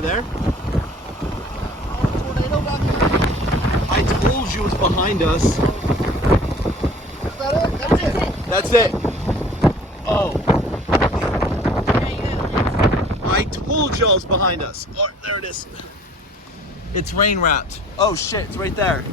over there. Tornado back here. I told you it's behind us. Is that it? That's it. That's it. Oh, There you go. I told y'all it's behind us. Oh, there it is. It's rain wrapped. Oh shit, it's right there.